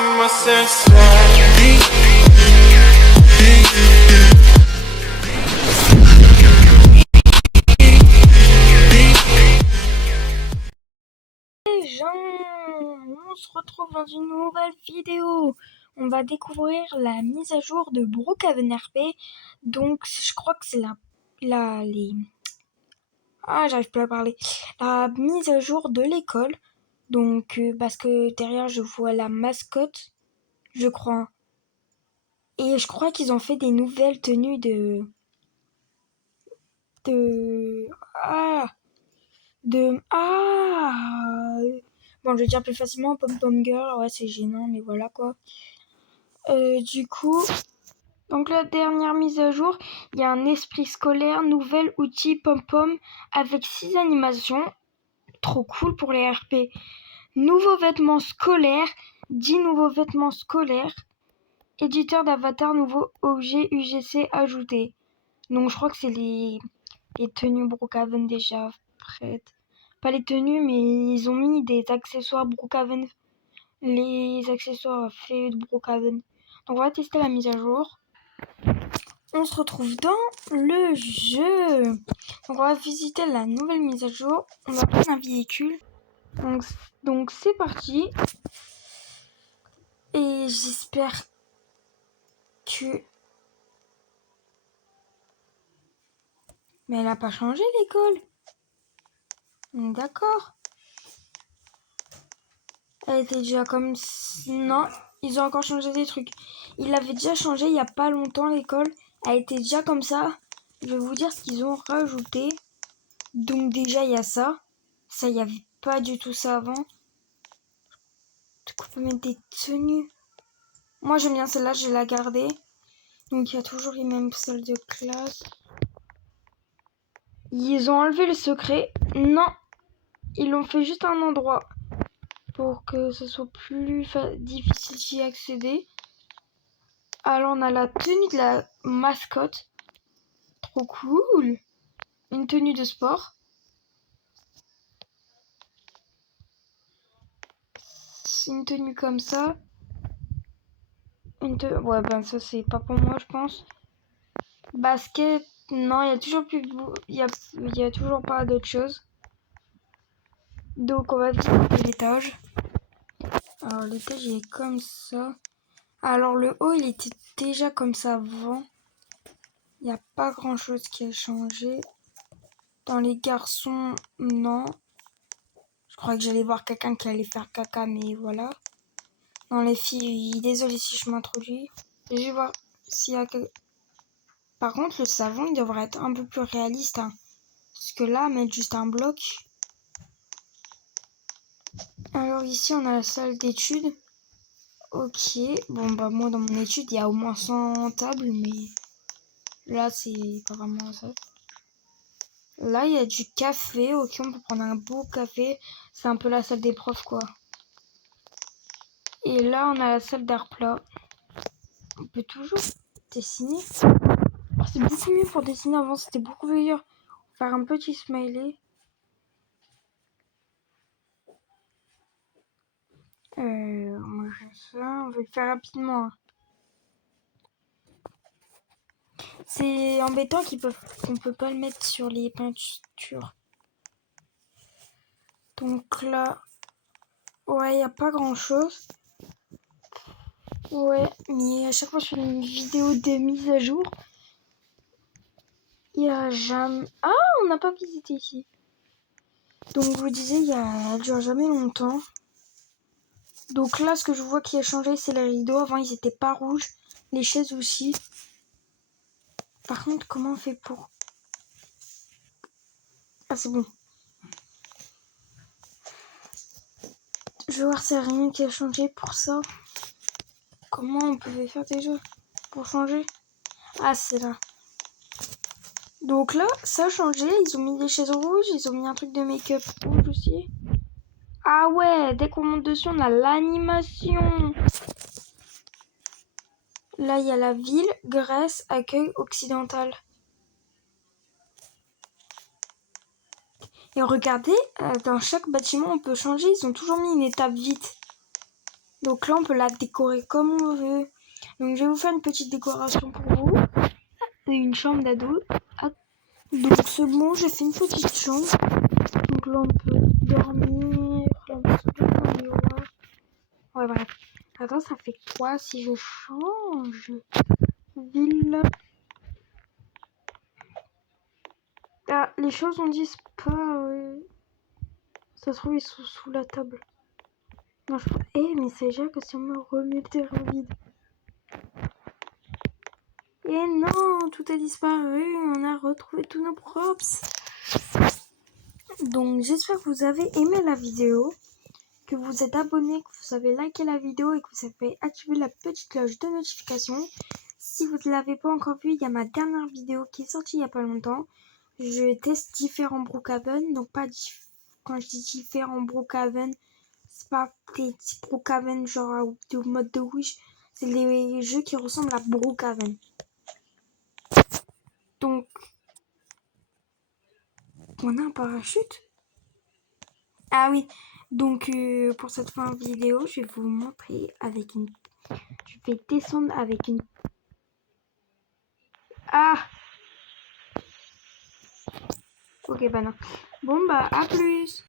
my senses. Les gens, on se retrouve dans une nouvelle vidéo. On va découvrir la mise à jour de Brookhaven RP. Donc, je crois que c'est j'arrive plus à parler. La mise à jour de l'école. Donc, parce que derrière, je vois la mascotte, je crois. Et je crois qu'ils ont fait des nouvelles tenues de, ah, bon, je vais dire plus facilement Pom Pom Girl. Ouais, c'est gênant, mais voilà quoi. Du coup, donc la dernière mise à jour, il y a un esprit scolaire, nouvel outil pom-pom avec 6 animations. Trop cool pour les RP. Nouveaux vêtements scolaires, 10 nouveaux vêtements scolaires. Éditeur d'avatar, nouveau objet UGC ajouté. Donc je crois que c'est les tenues Brookhaven déjà prêtes. Pas les tenues, mais ils ont mis des accessoires Brookhaven. Les accessoires faits de Brookhaven. Donc on va tester la mise à jour. On se retrouve dans le jeu. Donc on va visiter la nouvelle mise à jour. On va prendre un véhicule. Donc c'est parti. Et j'espère que... Mais elle a pas changé l'école. D'accord. Elle était déjà comme... Non, ils ont encore changé des trucs. Ils l'avaient déjà changé il y a pas longtemps l'école. Elle était déjà comme ça. Je vais vous dire ce qu'ils ont rajouté. Donc déjà il y a ça. Ça, il n'y avait pas du tout ça avant. On peut mettre des tenues. Moi j'aime bien celle-là, je vais la garder. Donc il y a toujours les mêmes salles de classe. Ils ont enlevé le secret. Non, ils l'ont fait juste un endroit pour que ce soit plus difficile d'y accéder. Alors on a la tenue de la mascotte. Trop cool. Une tenue de sport. C'est une tenue comme ça. Ouais, ben ça c'est pas pour moi je pense. Basket, non, il y a toujours plus... Il y a toujours pas d'autre chose. Donc on va visiter l'étage. Alors l'étage il est comme ça. Alors le haut il était déjà comme ça avant. Il n'y a pas grand chose qui a changé. Dans les garçons, non. Je crois que j'allais voir quelqu'un qui allait faire caca, mais voilà. Dans les filles, désolé si je m'introduis. Je vais voir s'il y a que... Par contre, le savon, il devrait être un peu plus réaliste. Hein. Parce que là, mettre juste un bloc... Alors ici, on a la salle d'études. Ok. Bon, bah moi, dans mon étude, il y a au moins 100 tables, mais... Là, c'est pas vraiment ça. Là, il y a du café. Ok, on peut prendre un beau café. C'est un peu la salle des profs, quoi. Et là, on a la salle d'art plat. On peut toujours dessiner. Oh, c'est beaucoup mieux pour dessiner. Avant, c'était beaucoup plus dur. Faire un petit smiley. On va faire ça. On va le faire rapidement. Hein. C'est embêtant qu'on peut pas le mettre sur les peintures. Donc là, ouais, il n'y a pas grand chose. Ouais, mais à chaque fois que je fais une vidéo de mise à jour, il y a jamais... Ah, on n'a pas visité ici. Donc je vous disais, elle dure jamais longtemps. Donc là, ce que je vois qui a changé, c'est les rideaux. Avant, ils étaient pas rouges. Les chaises aussi. Par contre, comment on fait pour... Ah, c'est bon. Je vais voir s'il n'y a rien qui a changé pour ça. Comment on pouvait faire déjà pour changer? Ah, c'est là. Donc là, ça a changé. Ils ont mis des chaises rouges. Ils ont mis un truc de make-up rouge aussi. Ah ouais, dès qu'on monte dessus, on a l'animation. Là, il y a la ville, Grèce, accueil occidental. Et regardez, dans chaque bâtiment, on peut changer. Ils ont toujours mis une étape vite. Donc là, on peut la décorer comme on veut. Donc je vais vous faire une petite décoration pour vous. C'est une chambre d'ado. Donc c'est bon, j'ai fait une petite chambre. Donc là, on peut dormir. Là, on peut se mettre dans le miroir. Ouais, bref. Attends, ça fait quoi si je change ville? Ah, les choses on dit pas. Ça se trouve, ils sont sous la table. Non, je crois. Mais c'est déjà que si on me remet le terrain vide. Et non, tout a disparu. On a retrouvé tous nos props. Donc, j'espère que vous avez aimé la vidéo, que vous êtes abonné, que vous avez liké la vidéo et que vous avez activé la petite cloche de notification. Si vous ne l'avez pas encore vu, il y a ma dernière vidéo qui est sortie il n'y a pas longtemps. Je teste différents Brookhaven. Donc, quand je dis différents Brookhaven, c'est pas des petits Brookhaven genre de mode de Wish. C'est des jeux qui ressemblent à Brookhaven. Donc, on a un parachute. Ah oui, donc pour cette fin de vidéo, je vais vous montrer avec une... Je vais descendre avec une... Ah! Ok, bah non. Bon, bah à plus!